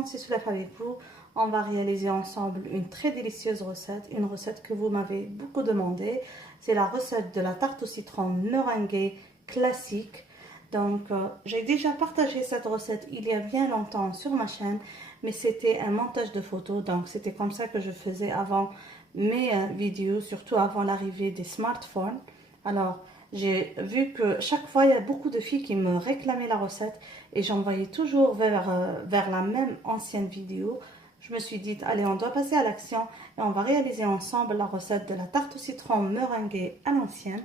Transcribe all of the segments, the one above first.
monde, c'est Soulef avec vous. On va réaliser ensemble une très délicieuse recette, une recette que vous m'avez beaucoup demandé. C'est la recette de la tarte au citron meringuée classique. Donc, j'ai déjà partagé cette recette il y a bien longtemps sur ma chaîne, mais c'était un montage de photos. Donc, c'était comme ça que je faisais avant mes vidéos, surtout avant l'arrivée des smartphones. Alors, j'ai vu que chaque fois, il y a beaucoup de filles qui me réclamaient la recette et j'envoyais toujours vers la même ancienne vidéo. Je me suis dit, allez, on doit passer à l'action et on va réaliser ensemble la recette de la tarte au citron meringuée à l'ancienne.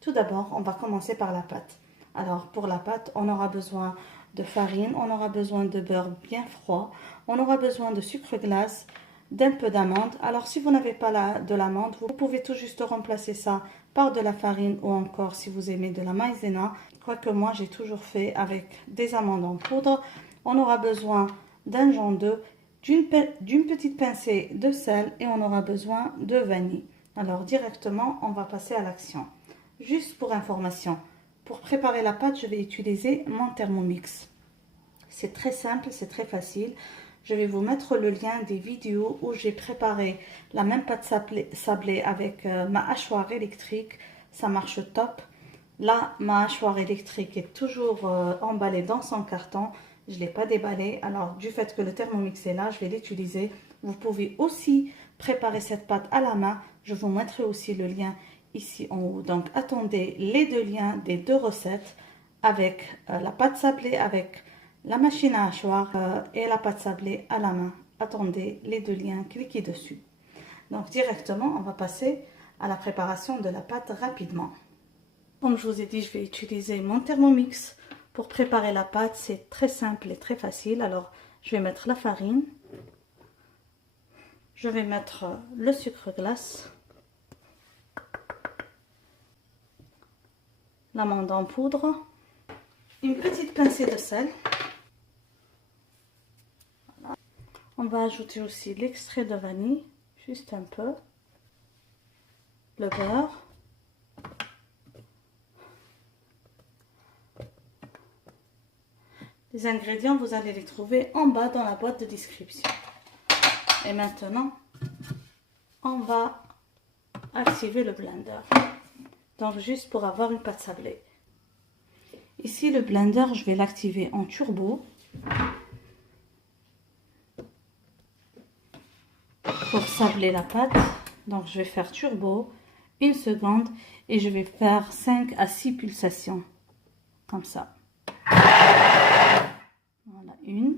Tout d'abord, on va commencer par la pâte. Alors, pour la pâte, on aura besoin de farine, on aura besoin de beurre bien froid, on aura besoin de sucre glace, d'un peu d'amande. Alors, si vous n'avez pas de l'amande, vous pouvez tout juste remplacer ça par de la farine ou encore si vous aimez de la maïzena. Quoique moi, j'ai toujours fait avec des amandes en poudre. On aura besoin d'un jaune d'œuf, d'une petite pincée de sel et on aura besoin de vanille. Alors, directement, on va passer à l'action. Juste pour information, pour préparer la pâte, je vais utiliser mon Thermomix. C'est très simple, c'est très facile. Je vais vous mettre le lien des vidéos où j'ai préparé la même pâte sablée avec ma hachoir électrique. Ça marche top. Là, ma hachoir électrique est toujours emballée dans son carton. Je ne l'ai pas déballée. Alors, du fait que le Thermomix est là, je vais l'utiliser. Vous pouvez aussi préparer cette pâte à la main. Je vous mettrai aussi le lien ici en haut. Donc, attendez les deux liens des deux recettes avec la pâte sablée, avec la machine à hachoir et la pâte sablée à la main. Attendez les deux liens, cliquez dessus. Donc directement, on va passer à la préparation de la pâte rapidement. Comme je vous ai dit, je vais utiliser mon Thermomix pour préparer la pâte. C'est très simple et très facile. Alors, je vais mettre la farine. Je vais mettre le sucre glace. L'amande en poudre. Une petite pincée de sel. On va ajouter aussi l'extrait de vanille, juste un peu, le beurre, les ingrédients, vous allez les trouver en bas dans la boîte de description. Et maintenant, on va activer le blender. Donc, juste pour avoir une pâte sablée. Ici, le blender, je vais l'activer en turbo. Pour sabler la pâte, donc je vais faire turbo, 1 seconde et je vais faire 5 à 6 pulsations, comme ça. Voilà, 1,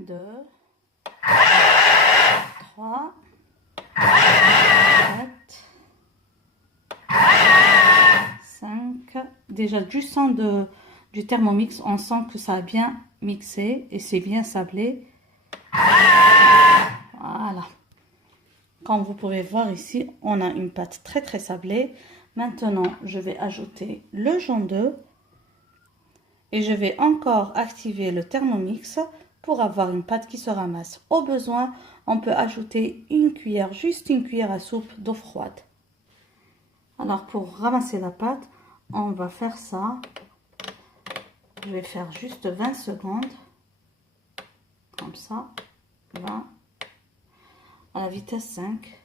2, 3, 4, 5. Déjà du son du Thermomix, on sent que ça a bien mixé et c'est bien sablé. Voilà, comme vous pouvez voir ici, on a une pâte très très sablée. Maintenant, je vais ajouter le jaune d'œuf et je vais encore activer le Thermomix pour avoir une pâte qui se ramasse. Au besoin, on peut ajouter une cuillère, juste une cuillère à soupe d'eau froide. Alors, pour ramasser la pâte, on va faire ça. Je vais faire juste 20 secondes, comme ça, 20. À la vitesse 5.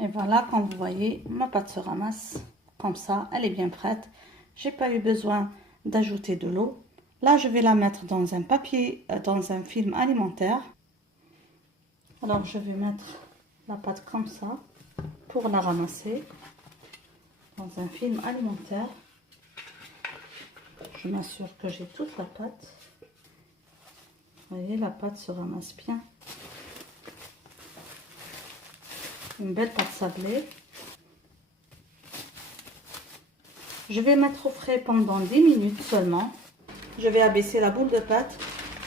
Et voilà, comme vous voyez, ma pâte se ramasse comme ça, elle est bien prête. J'ai pas eu besoin d'ajouter de l'eau. Là, je vais la mettre dans un papier, dans un film alimentaire. Alors, je vais mettre la pâte comme ça pour la ramasser dans un film alimentaire. Je m'assure que j'ai toute la pâte. Vous voyez, la pâte se ramasse bien. Une belle pâte sablée. Je vais mettre au frais pendant 10 minutes seulement. Je vais abaisser la boule de pâte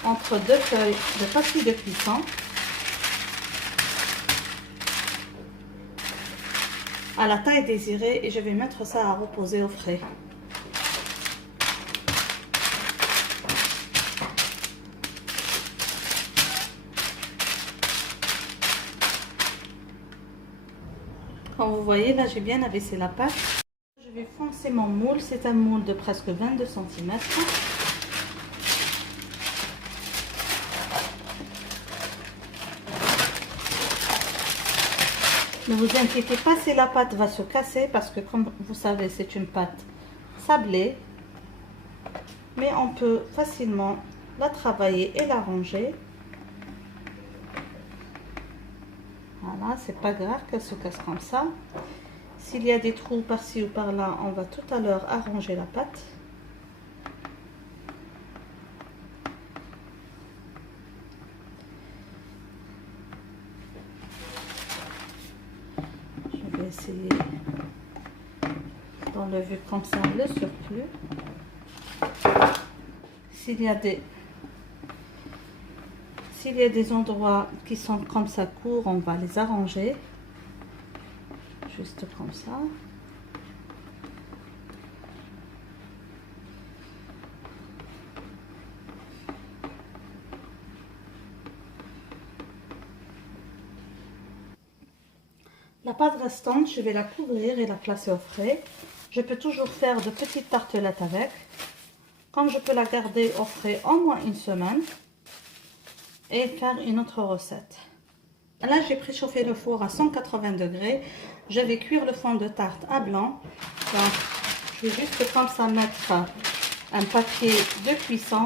entre deux feuilles de papier de cuisson. À la taille désirée et je vais mettre ça à reposer au frais. Comme vous voyez, là, j'ai bien abaissé la pâte. enfoncer mon moule. C'est un moule de presque 22 cm. Ne vous inquiétez pas si la pâte va se casser parce que comme vous savez c'est une pâte sablée. Mais on peut facilement la travailler et la ranger. Voilà, c'est pas grave qu'elle se casse comme ça. S'il y a des trous par-ci ou par-là, on va tout à l'heure arranger la pâte. Je vais essayer d'enlever comme ça le surplus. S'il y a des endroits qui sont comme ça courts, on va les arranger. Juste comme ça. La pâte restante, je vais la couvrir et la placer au frais. Je peux toujours faire de petites tartelettes avec. Comme je peux la garder au frais au moins une semaine. Et faire une autre recette. Là, j'ai préchauffé le four à 180 degrés. Je vais cuire le fond de tarte à blanc. Donc, je vais juste comme ça mettre un papier de cuisson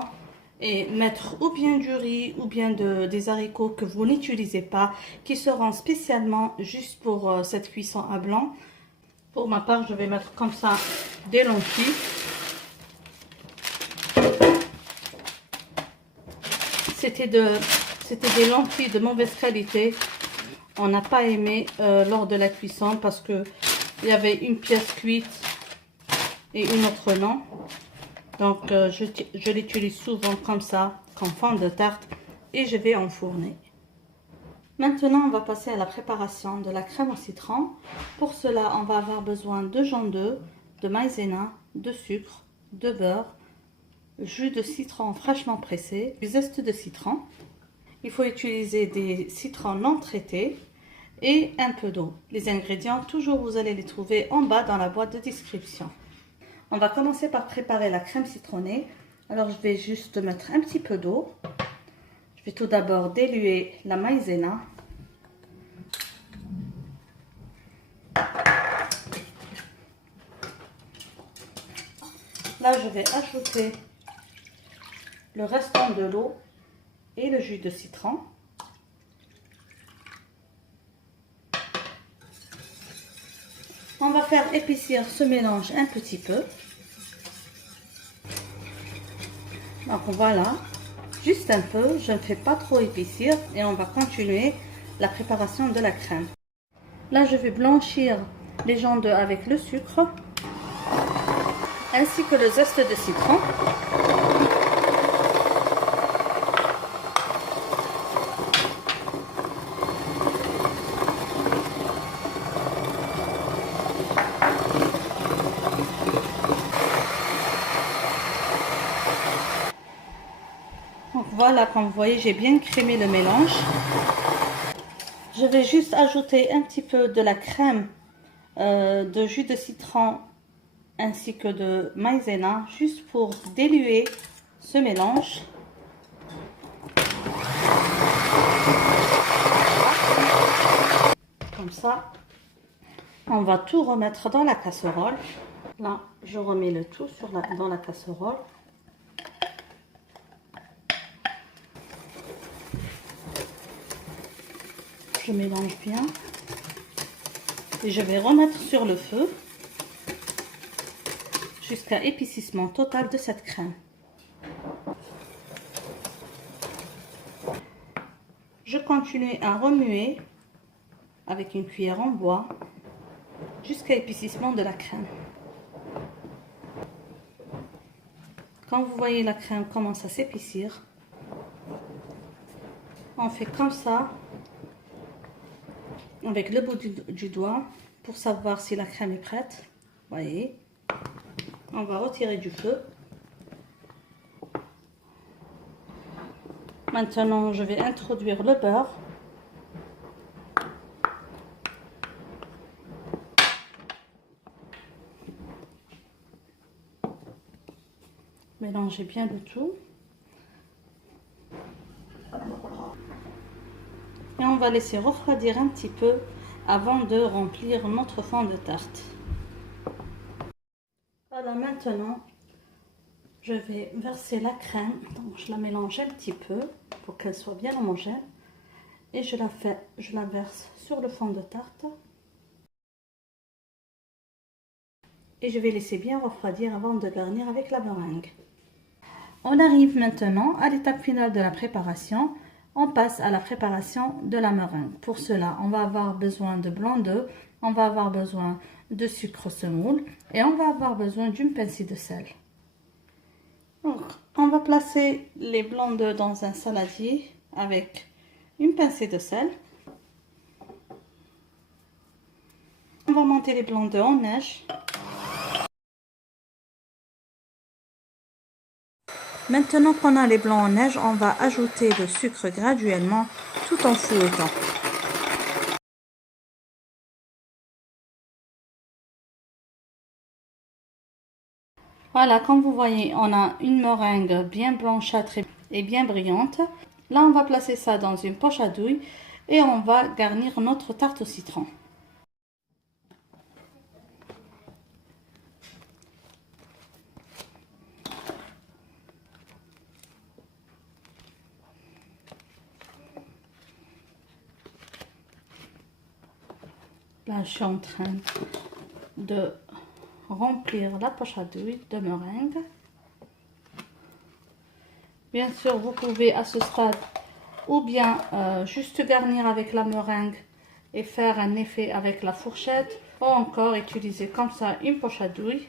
et mettre ou bien du riz ou bien des haricots que vous n'utilisez pas, qui seront spécialement juste pour cette cuisson à blanc. Pour ma part, je vais mettre comme ça des lentilles. C'était des lentilles de mauvaise qualité. On n'a pas aimé lors de la cuisson parce que il y avait une pièce cuite et une autre non. Donc je l'utilise souvent comme ça, comme fond de tarte, et je vais enfourner. Maintenant, on va passer à la préparation de la crème au citron. Pour cela, on va avoir besoin de jaune d'œuf, de maïzena, de sucre, de beurre, jus de citron fraîchement pressé, du zeste de citron. Il faut utiliser des citrons non traités et un peu d'eau. Les ingrédients, toujours vous allez les trouver en bas dans la boîte de description. On va commencer par préparer la crème citronnée. Alors je vais juste mettre un petit peu d'eau. Je vais tout d'abord diluer la maïzena. Là, je vais ajouter le restant de l'eau et le jus de citron. On va faire épaissir ce mélange un petit peu. Donc voilà, juste un peu, je ne fais pas trop épaissir et on va continuer la préparation de la crème. Là, je vais blanchir les jaunes d'œufs avec le sucre ainsi que le zeste de citron. Donc voilà, comme vous voyez, j'ai bien crémé le mélange. Je vais juste ajouter un petit peu de la crème de jus de citron ainsi que de maïzena, juste pour diluer ce mélange. Comme ça, on va tout remettre dans la casserole. Là, je remets le tout dans la casserole. Je mélange bien et je vais remettre sur le feu jusqu'à épaississement total de cette crème. Je continue à remuer avec une cuillère en bois jusqu'à épaississement de la crème. Quand vous voyez la crème commence à s'épaissir, on fait comme ça avec le bout du doigt pour savoir si la crème est prête. Voyez, on va retirer du feu. Maintenant, je vais introduire le beurre. Mélangez bien le tout. Et on va laisser refroidir un petit peu avant de remplir notre fond de tarte. Voilà, maintenant, je vais verser la crème. Donc, je la mélange un petit peu pour qu'elle soit bien homogène. Et je la verse sur le fond de tarte. Et je vais laisser bien refroidir avant de garnir avec la meringue. On arrive maintenant à l'étape finale de la préparation. On passe à la préparation de la meringue. Pour cela, on va avoir besoin de blanc d'œuf, on va avoir besoin de sucre semoule et on va avoir besoin d'une pincée de sel. Donc, on va placer les blancs d'œufs dans un saladier avec une pincée de sel. On va monter les blancs d'œufs en neige. Maintenant qu'on a les blancs en neige, on va ajouter le sucre graduellement tout en fouettant. Voilà, comme vous voyez, on a une meringue bien blanchâtre et bien brillante. Là, on va placer ça dans une poche à douille et on va garnir notre tarte au citron. Là, je suis en train de remplir la poche à douille de meringue. Bien sûr, vous pouvez à ce stade ou bien juste garnir avec la meringue et faire un effet avec la fourchette, ou encore utiliser comme ça une poche à douille.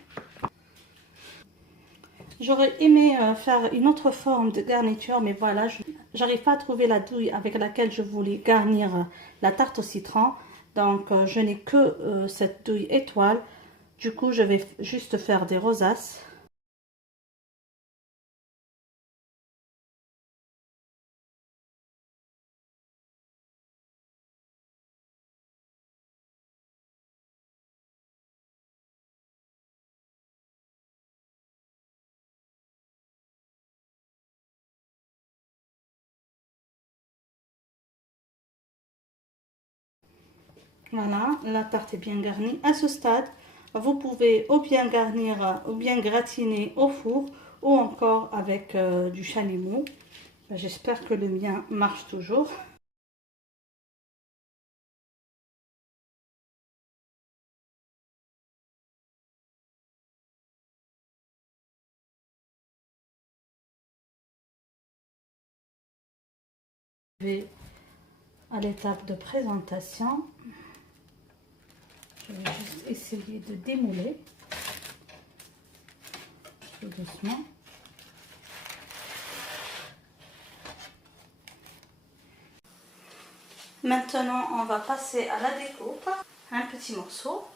J'aurais aimé faire une autre forme de garniture, mais voilà, j'arrive pas à trouver la douille avec laquelle je voulais garnir la tarte au citron. Donc, je n'ai que cette douille étoile. Du coup, je vais juste faire des rosaces. Voilà, la tarte est bien garnie. À ce stade, vous pouvez ou bien garnir ou bien gratiner au four ou encore avec du chalumeau. J'espère que le mien marche toujours. Je vais à l'étape de présentation. Je vais juste essayer de démouler tout doucement. Maintenant, on va passer à la découpe. Un petit morceau.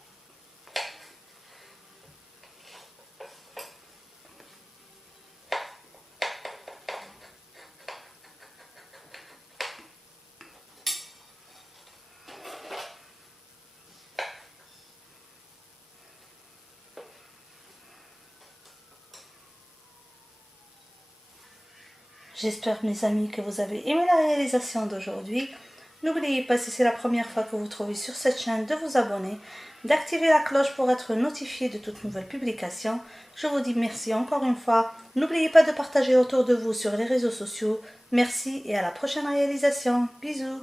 J'espère, mes amis, que vous avez aimé la réalisation d'aujourd'hui. N'oubliez pas, si c'est la première fois que vous trouvez sur cette chaîne, de vous abonner, d'activer la cloche pour être notifié de toute nouvelle publication. Je vous dis merci encore une fois. N'oubliez pas de partager autour de vous sur les réseaux sociaux. Merci et à la prochaine réalisation. Bisous.